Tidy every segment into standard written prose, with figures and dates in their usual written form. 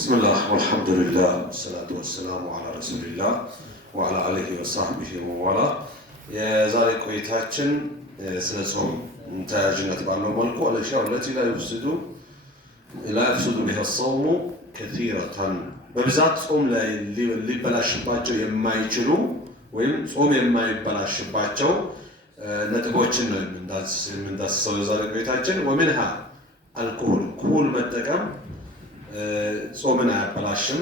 بسم الله والحمد لله والصلاة والسلام على رسول الله وعلى آله وصحبه وموالاه يا ذلك قيتاتشن سنصوم تاجنة بعلم ملكو الأشياء التي لا يفسد بها الصوم كثيرة ببزات صوم اللي بلاش باچو يما يچلو ويم صوم يما يبلاش باچو نتبوچن من داس سو ذلك قيتاتشن ومنها الكحول متقم صومنا بلاشم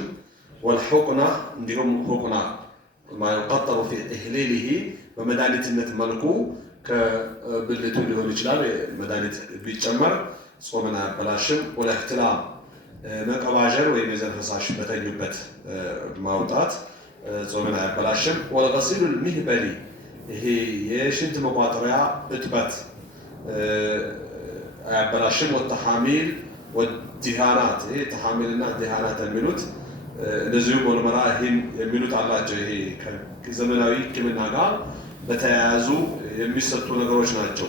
والحقنة عندهم حقنة ما يقطر في إهليله ومدانية ملكو كبلتو له الجلال مدانية بيتشمر صومنا بلاشم والاحتلام مقواجر ويميزن فصاش بتجربة موتات صومنا بلاشم والغسيل المهبلي هي شنت مقاطرة بتبت بلاشم والتحاميل والدهانات تحاملنا دهانات المنوت نزيوم والمراهن المنوت على جهه كزمناوي كمنا قال بتيازو يمسطو نغروش ناتشو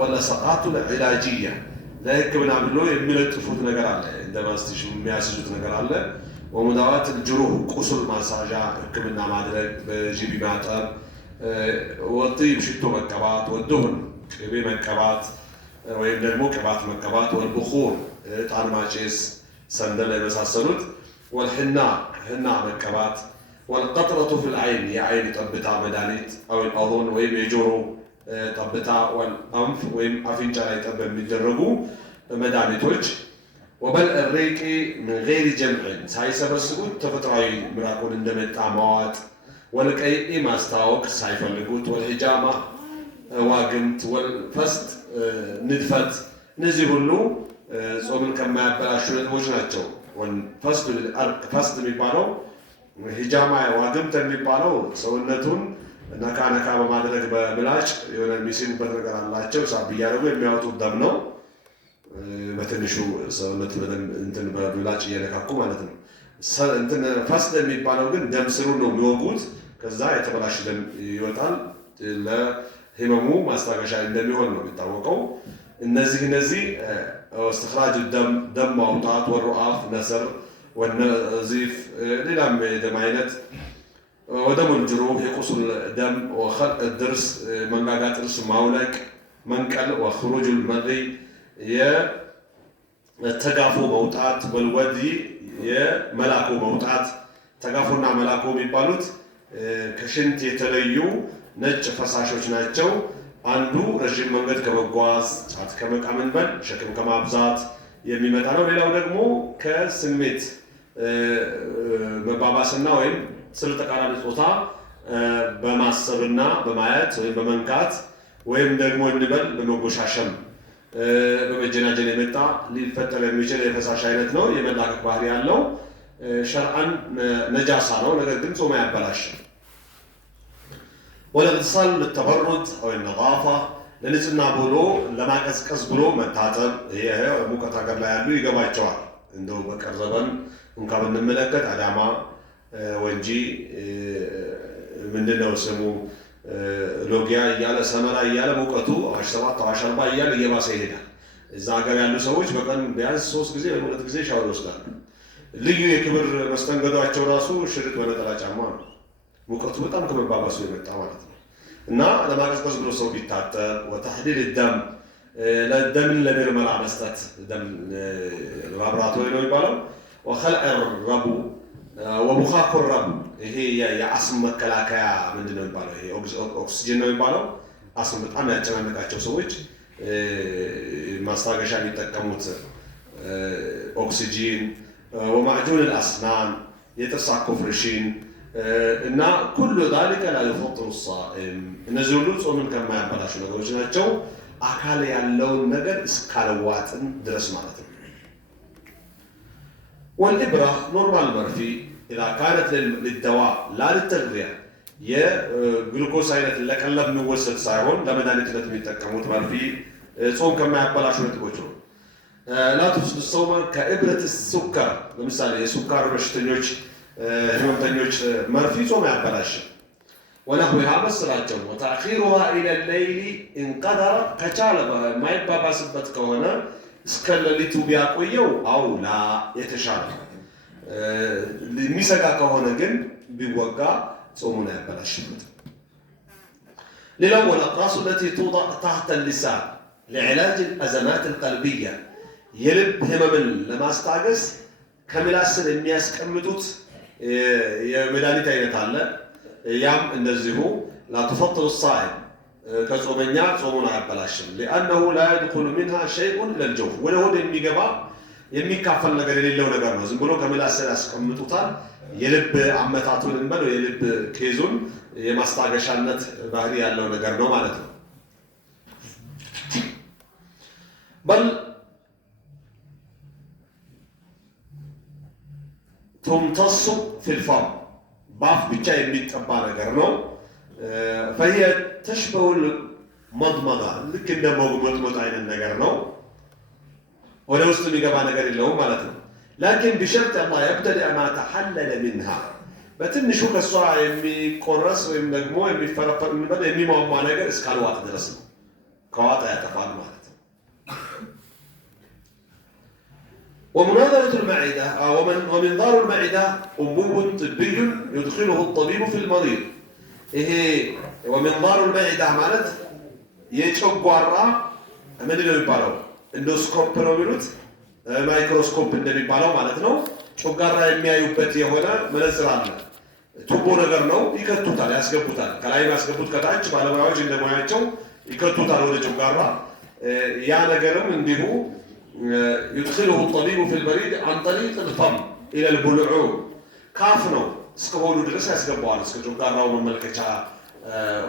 ولا سقاط العلاجيه لا يكمنا بلو يملطفوت ነገር አለ እንደማስተሽ የሚያስዙት ነገር አለ ومداوات الجروح ቁስል ማሳጃ ህክምና ማድረግ በጂቢ ማጠብ ወጥይ ሽቶ መቀባት ወደሁን ቅቤ መቀባት ወይም ደግሞ ቅባት መቀባት والبخور ጣን ማጨስ ሰንደል የመሳሰሉት والحنا ህና መቀባት والقطرة في العين የአይን ጠብታ መድኃኒት أو الأذن ወይም የጆሮ ጠብታ والأنف ወይም አፍንጫ ላይ ጠብ የሚደረጉ መድኃኒቶች وبل الريق من غير جمع ሳይሰበስቡት ተፈጥሯዊ ምራቁን እንደመጣ ማዋጥ والقيء ማስታወቅ ሳይፈልጉት والحجامة ዋግምት والفست ንድፈት እነዚህ ሁሉ ጾምን ከማያበላሹ ነጥቦች ናቸው። ፈስት የሚባለው ሂጃማ ዋግምት የሚባለው ሰውነቱን ነካ ነካ በማድረግ በምላጭ የሆነ የሚስቡበት ነገር አላቸው ሳብ እያደረጉ የሚያወጡት ደም ነው። በትንሹ ሰውነት እንትን በምላጭ እየነካኩ ማለት ነው። እንትን ፈስት የሚባለው ግን ደም ስሩን ነው የሚወጉት። ከዛ የተበላሸ ደም ይወጣል። ለህመሙ ማስታገሻ እንደሚሆን ነው የሚታወቀው። እነዚህ استخراج الدم موطات والرؤاف نسر والنزيف ሌላም የደም አይነት ودم الجروح يقص الدم وخلق الضرس መንጋጋ ጥርስ ማውለቅ መንቀል وخروج المذي የተጋፎ መውጣት والودي የመላኮ መውጣት ተጋፎና መላኮ የሚባሉት ከሽንት የተለዩ ነጭ ፈሳሾች ናቸው። አንዱ ረጅም መንገድ ከመጓዝ ጫት ከመቃመንበል ሸክም ከማብዛት የሚመጣ ነው። ሌላው ደግሞ ከስሜት መባባስና ወይም ስለ ተቃራኒ ጾታ በማሰብና በማየት ወይም በመንካት ወይም ደግሞ እንበል በመጎሻሸም በመጀናጀን የመጣ ሊፈጠር የሚችል የፈሳሽ አይነት ነው። የመላከክ ባህሪ ያለው ሸርዓን ነጃሳ ነው፣ ነገር ግን ጾም አያበላሽም። والاغتسال للتبرد او النظافه ለንጽህና ብሎ ለማቀዝቀዝ ብሎ መታጠብ ይሄ ሙቀት ሀገር ላይ ያሉ ይገባቸዋል። እንደው በቀርዘበን እንኳን ብንመለከት አዳማ ወንጂ ምንድነው ስሙ ሎጊያ እያለ ሰመራ እያለ ሙቀቱ አዋሽ 7 አዋሽ 40 እያለ እየባሰ ይሄዳል። እዛ ሀገር ያሉ ሰዎች በቀን ቢያንስ 3 ጊዜ ወይ 2 ጊዜ ሻወር ይወስዳሉ። ልዩ የክብር መስተንገዷቸው ራሱ ሽርጥ በነጠላ ጫማ ነው። ሙቀቱ በጣም ከመባባሱ የመጣ ማለት ነው። እና ለማቀዝቀዝ ብሎ ሰው ቢታጠብ وتحليل الدم ለደም ለምርመራ መስጠት ደም ላብራቶሪ ነው የሚባለው وخلع الربو وبخاخ الربو ይሄ የአስም መከላከያ ምንድነው የሚባለው ይሄ ኦክሲጅን ነው የሚባለው። አስም በጣም ያጨናነቃቸው ሰዎች ማስታገሻ የሚጠቀሙት ኦክሲጅን ومعجون الاسنان የጥርስ አኮፍሬሽን እና كل ذلك لا يفطر الصائم እነዚህ ሁሉ ጾምን ከማያበላሹ ነገሮች ናቸው። አካል ያለውን ነገር እስካለዋጥን ድረስ ማለት ነው። والإبرة نورمال مرفي إذا كانت للدواء لا للتغذية የግሉኮስ አይነት ለቀለብ የሚወሰድ ሳይሆን ለመድኃኒትነት የሚጠቀሙት መርፊ ጾም ከማያበላሹ ነጥቦች ነው። لا تفسد الصوم كإبرة السكر ለምሳሌ የሱካር በሽተኞች ህመምተኞች መርፊ ጾም አያበላሽም። ونحوها መስላቸው وتأخيرها إلى الليل إن قدر ከቻለ ማይባባስበት ከሆነ እስከሌሊቱ ቢያቆየው አው ላ የተሻለ የሚሰጋ ከሆነ ግን ቢወጋ ጾሙን ያበላሽበት ሌላው والأقراص التي توضع تحت اللسان لعلاج الأزمات القلبية የልብ ህመምን ለማስታገስ ከምላስ ስር የሚያስቀምጡት የመድኃኒት አይነት አለ ያም እንደዚሁ لا تفطر الصائم ከጾመኛ ጾሙን አያበላሽም لأنه لا يدخل منها شيء للجوف ወደ ሆድ የሚገባ የሚካፈል ነገር የሌለው ነገር ነው ዝም ብሎ ከምላስ ስር ያስቀምጡታል የልብ አመታቱን እንበለው የልብ ኬዙን የማስታገሻነት ባህሪ ያለው ነገር ነው ማለት ነው بل تمتص في الفم باف ብቻ የሚቀባ ነገር ነው فهي تشبه المضمضة ልክ እንደ መጉመጥመጥ አይነት ነገር ነው ወደ ውስጥ የሚገባ ነገር የለውም ማለት ነው لكن بشرط الله يبتدئ ما تحلل منها በትንሹ ከሷ የሚቆረስ ወይም ደግሞ የሚፈረፈር የሚሟሟ ነገር እስካልዋጥ ድረስ ነው ከዋጣ ያጠፋል ማለት ነው ومناظرة المعدة ومنظار المعدة أنبوب طبي يدخله الطبيب في المريض إيه ومنظار المعدة مالت يتشقوارا من اللي يبالو اندوسكوب بروبيلوت ማይክሮስኮፕ እንደሚባለው ማለት ነው ጮጋራ የሚያዩበት የሆነ መነጽር አለ ቱቦ ነገር ነው ይከቱታል ያስገቡታል ከላይ ያስገቡት ከታች ባለሙያዎች እንደማያቸው ይከቱታል ወደ ጮጋራ ያ ነገርም እንዲሁ يدخله الطبيب في البريد عن طريق الفم الى البلوع ካፍ ነው እስከ ሆዱ ድረስ ያስገባዋል እስከ ጮጋራው መመልከቻ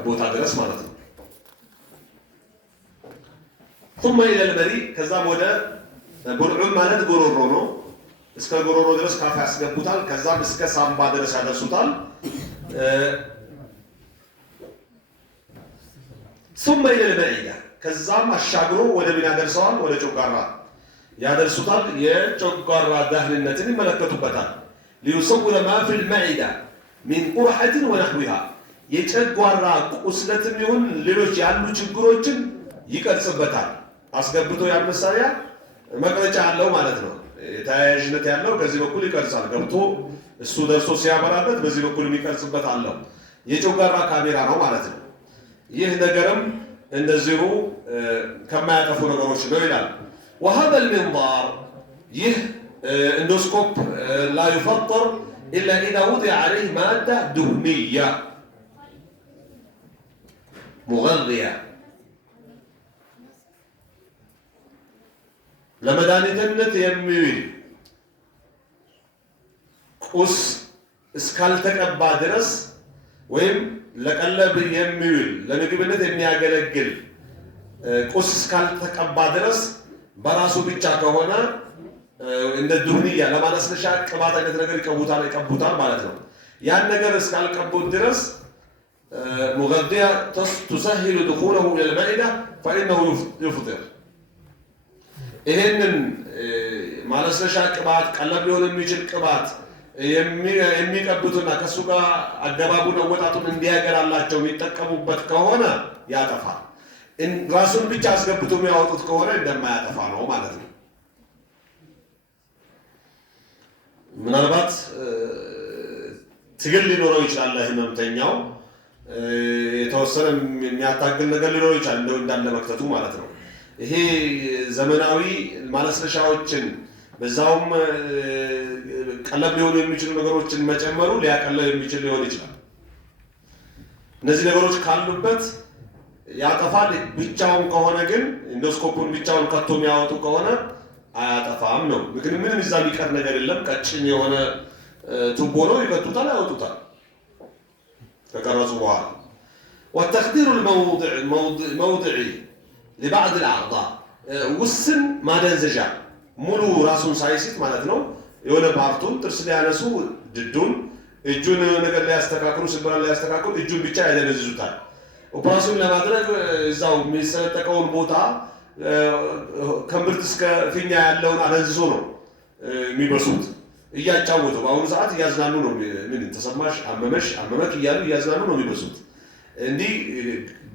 ቦታ ድረስ ማለት ነው ثم الى البريد ከዛም ወደ ብልዑም ማለት ጎሮሮ ነው እስከ ጎሮሮ ድረስ ካፍ ያስገቡታል ከዛም እስከ ሳምባ ድረስ ያደርሱታል ثم الى المعده ከዛም አሻግሮ ወደ ምን ያደርሰዋል ወደ ጮጋራ ያደርሱታል የጮጋራ ደህንነትን ይመለከቱበታል ليصور ما في المعده من قرحه ونحوها የጮጋራ ቁስለትም ይሁን ሌሎች ያሉ ችግሮችን ይቀርጽበታል አስገብቶ ያመሳያ መቅረጫ አለው ማለት ነው የተያያዥነት ያለው ከዚህ በኩል ይቀርጻል ገብቶ እሱ ደርሶ ሲያበራበት በዚህ በኩል የሚቀርጽበት አለው የጮጋራ ካሜራ ነው ማለት ነው ይህ ነገርም እንደዚሁ ከማያጠፉ ነገሮች ነው ይላል وهذا المنظار ይህ اندوسكوب لا يفطر الا اذا وضع عليه ماده دهنيه مغذيه ለመድኃኒትነት የሚውል ቁስ እስካልተቀባ ድረስ ወይም ለቀለብ የሚውል ለምግብነት የሚያገለግል ቁስ እስካልተቀባ ድረስ በራሱ ብቻ ከሆነ እንደ ዱህንያ ለማለስለሻ ቅባት አይነት ነገር ይቀቡታል ማለት ነው ያን ነገር እስካልቀቡት ድረስ مغذية تسهل دخوله الى المعدة فانه يفطر ይሄንን ማለስለሻ ቅባት ቀለብ ሊሆን የሚችል ቅባት የሚቀቡትና ከሱ ጋር አደባቡን ወጣቱን እንዲያገራላቸው የሚጠቀሙበት ከሆነ ያጠፋል ራሱን ብቻ አስገብቶ የሚያወጡት ከሆነ እንደማያጠፋ ነው ማለት ነው ምናልባት ትግል ሊኖረው ይችላል ህመምተኛው የተወሰነ የሚያታግል ነገር ሊኖረው ይችላል እንደው እንዳለ መክተቱ ማለት ነው ይሄ ዘመናዊ ማለስለሻዎችን በዛውም ቀለብ ሊሆኑ የሚችሉ ነገሮችን መጨመሩ ሊያቀለው የሚችል ሊሆን ይችላል እነዚህ ነገሮች ካሉበት ያጠፋል ብቻውን ከሆነ ግን ኢንዶስኮፑን ብቻውን ከቶ የሚያወጡ ከሆነ አያጠፋም ነው ምክንያቱም ምንም እዛ ሊቀር ነገር የለም ቀጭን የሆነ ቱቦ ነው ይከቱታል ያወጡታል ከቀረጹ በኋላ والتخدير الموضعي لبعض الاعضاء وسن ما دنزجا ሙሉ ራሱን ሳይሲት ማለት ነው የሆነ ፓርቱን ጥርስ ሊያነሱ ድዱን እጁን ነገር ሊያስተካክሉ ስብራ ሊያስተካክሉ እጁን ብቻ ያደነዝዙታል ኦፕራሲዮን ለማድረግ እዛው የሚሰጠቀውን ቦታ ከምብርት እስከ ፊኛ ያለውን አደንዝዞ ነው የሚበሱት እያጫወቱ በአሁኑ ሰዓት እያዝናኑ ነው ምን ተሰማሽ አመመክ እያሉ እያዝናኑ ነው የሚበሱት እንዲህ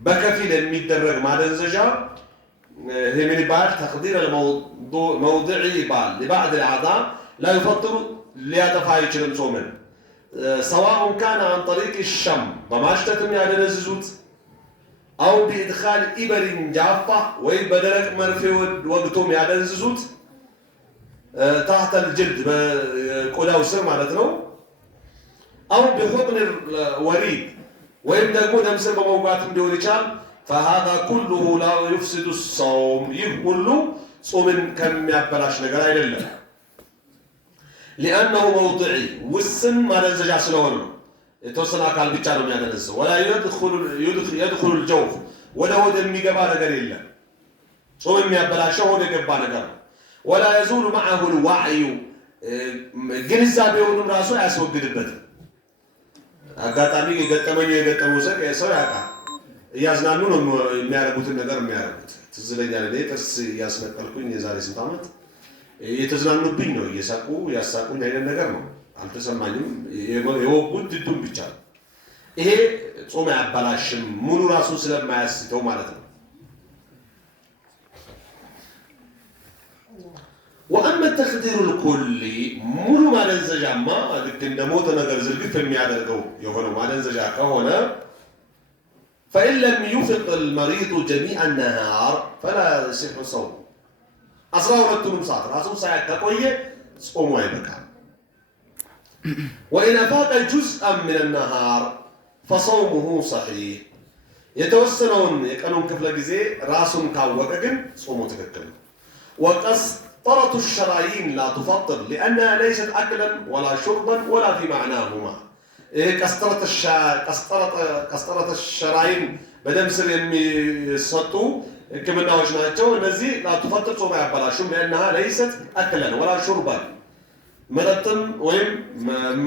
በከፊል የሚደረግ ማደንዘዣ هي من بعد تقدير الموضعي بال لبعض الأعضاء لا يفطر ليتفاعل يشلم صومن سواء كان عن طريق الشم بماشتتم يعني نززوت أو بإدخال إبر جافة ويبدلك مرفي وقتهم يعني نززوت تحت الجلد بقولا وسر معناتنا أو بحقن الوريد ويبدأ دمسر بموقعات بيوريشان فهذا كله لا يفسد الصوم يقولوا صوم كم يبلاش نقرأ إلا لأنه موضعي والسن ما نزجع سلونه توصلنا قال بيتشارم يعني نزه ولا يدخل الجوف ولا ود الميجابا نقرأ إلا صوم يبلاشه هو نقبا نقرأ ولا يزول معه الوعي جنزة بيقولون راسه أسوق قدبته أقاطعني يقطموا سك يسوي هكذا يازنانو ነው የሚያረጉትን ነገር የሚያረጉት ትዝለኛል እኔ ጥርስ ያስነቀልኩኝ የዛሬ ስንት ዓመት የተዝናኑብኝ ነው እየሳቁ ያሳቁኝ አይነት ነገር ነው አልተሰማኝም የወጉት ድዱን ብቻ ይሄ ጾም ያባላሽም ሙሉ ራሱ ስለማያስተው ማለት ነው وأما التخدير الكلي مولو ما ننزجع ما لكن دموت نقر زلقف الميادرقو يوهنو ما ننزجع كهونا فإن لم يفق المريض جميع النهار فلا يصح صوم أسرعوا للتنم ساعة راسو ساعة كقوية صوموا يبكى وإن أفاق جزءا من النهار فصومه صحيح يتوسنون يكأنون كفل جزي راسهم كاوكاكن صوموا تكتل وقسطرة الشرايين لا تفطر لأنها ليست أكلا ولا شربا ولا في معناهما قسطرة الشرايين بدم سر يمسطوا كما ناوشناቸው እነዚህ لا تفطر ጾም ያባላሹም لأنها ليست أكلا ولا شربا መጠጥም ወይም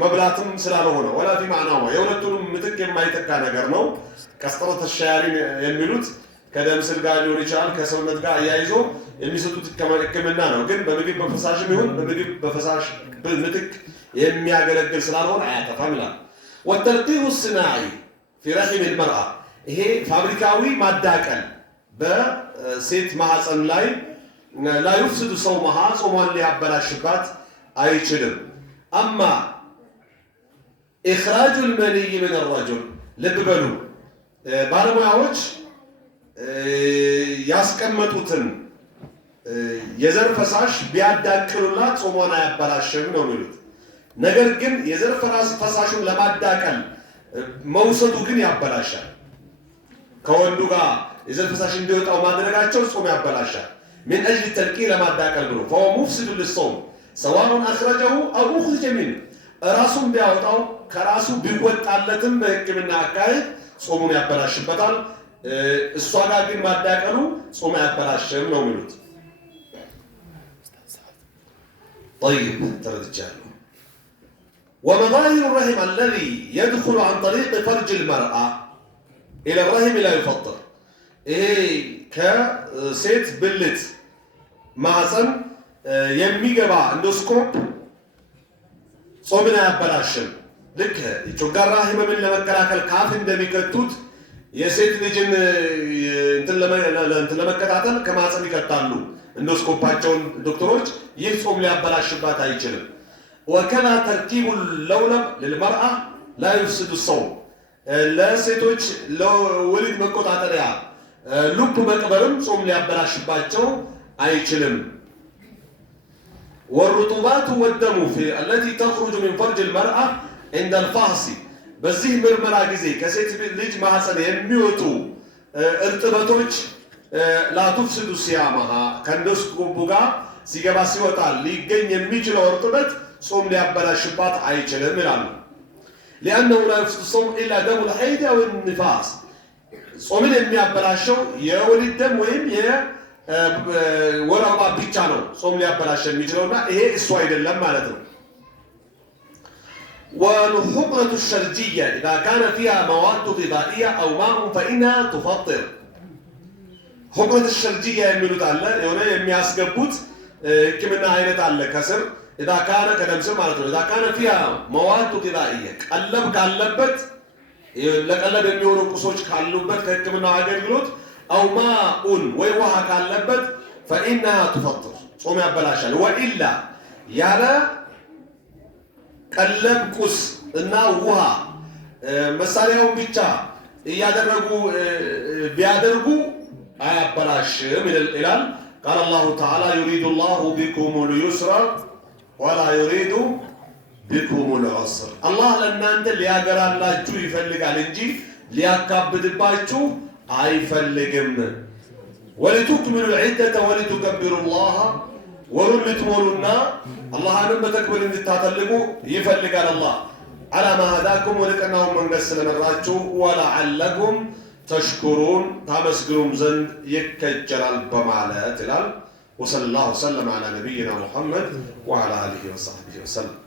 መብላትም ስላልሆነ ولا في معناهما የሁለቱንም ምትክ የማይተካ ነገር ነው قسطرة الشرايين የሚሉት ከደም ስር ጋር ሊሆን ይችላል ከሰውነት ጋር ያይዞ የሚሰጡት ህክምና ነው ግን በምግብ በፈሳሽም ይሁን በምግብ በፈሳሽ ምትክ የሚያገለግል ስላልሆነ አያጠፋም ይላል والتلقيح الصناعي في رحم المرأة هي فابريكاوي ماداكل بسيت معصن لاي لا يفسد صومها صومان ليابلاشبات አይችልም أما إخراج المني من الرجل ልብ በሉ ባለሙያዎች ያስቀመጡትን የዘር ፈሳሽ ቢያዳቅሉላት ጾሟን አያበላሽም ነው የሚሉት ነገር ግን የዘር ፈሳሹን ለማዳቀል መውሰዱ ግን ያበላሻል ከወንዱ ጋር የዘር ፈሳሽ እንዲወጣው ማድረጋቸው ጾም ያበላሻል من أجل التلقيح ለማዳቀል ብሎ فهو مفسد للصوم سواء أخرجه أو أخرج منه ራሱን ቢያወጣው ከራሱ ቢወጣለትም በህክምና አካሄድ ጾሙን ያበላሽበታል እሷ ጋር ግን ማዳቀሉ ጾም ያበላሽም ነው የሚሉት طيب تردجاله ومظاهر الرحم الذي يدخل عن طريق فرج المرأة إلى الرحم لا يفطر إيه كسيت بلت معصن يميقبع اندوسكوب صومنا يبلاشم لك يتوقع الرحم من لمكراكل كاف اندميكتوت የሴት ልጅን እንትን ለመከታተል ከማህፀን ይከታሉ እንዶስኮፓቸውን ዶክተሮች ይህ ጾም ሊያበላሽባት አይችልም وكذا تركيب اللولب للمرأة لا يفسد الصوم ለሴቶች ለወሊድ መቆጣጠሪያ ሉፕ መቅበርም ጾም ሊያበላሽባቸው አይችልም والرطوبات والدم التي تخرج من فرج المرأة عند الفحص በዚህ ምርመራ ጊዜ ከሴት ልጅ ማህፀን የሚወጡ እርጥበቶች لا تفسد صيامها ከእንዶስኮፑ ጋር ሲገባ ሲወጣ ሊገኝ የሚችለው እርጥበት ጾም ሊያበላሽባት አይችልም ይላሉ لأنه لا يفسد الصوم إلا دم الحيض أو النفاس ጾምን የሚያበላሸው የወሊድ ደም ወይም የወር አበባ ብቻ ነው ጾም ሊያበላሽ የሚችለውና ይሄ እሱ አይደለም ማለት ነው والحقنة الشرجية إذا كان فيها مواد غذائية أو ماء فإنها تفطر حقنة الشرجية يميلوت الله يونا يمياسقبوت كمنا عينت الله كسر إذا كان كدمسر مالتون إذا كان فيها مواد غذائية قلب كاللبت لقلب يميورو قصوش كاللبت كمنا عينت أو ماء ويوها كان لبت فإنها تفطر صوم يبلاشل وإلا يالا قلب قس إنها وها مساليهم بيتا بيادرقوا أيبلاشم من الإلال قال الله تعالى يريد الله بكم اليسر ولا يريد بكم العسر الله لنا أنت ليأجر الله جو يفلق على الجي ليأكبد بايتو አይፈልግም ولتكملوا العدة ولتكبروا الله ولتمولونا الله أنم بتكبر إن تتعلقوا يفلق على الله على ما هداكم ولكنهم من قسل الراجو ولعلكم تشكرون تامسكرون زند يكجر البمعلات وصلى الله وسلم على نبينا محمد وعلى آله وصحبه وسلم.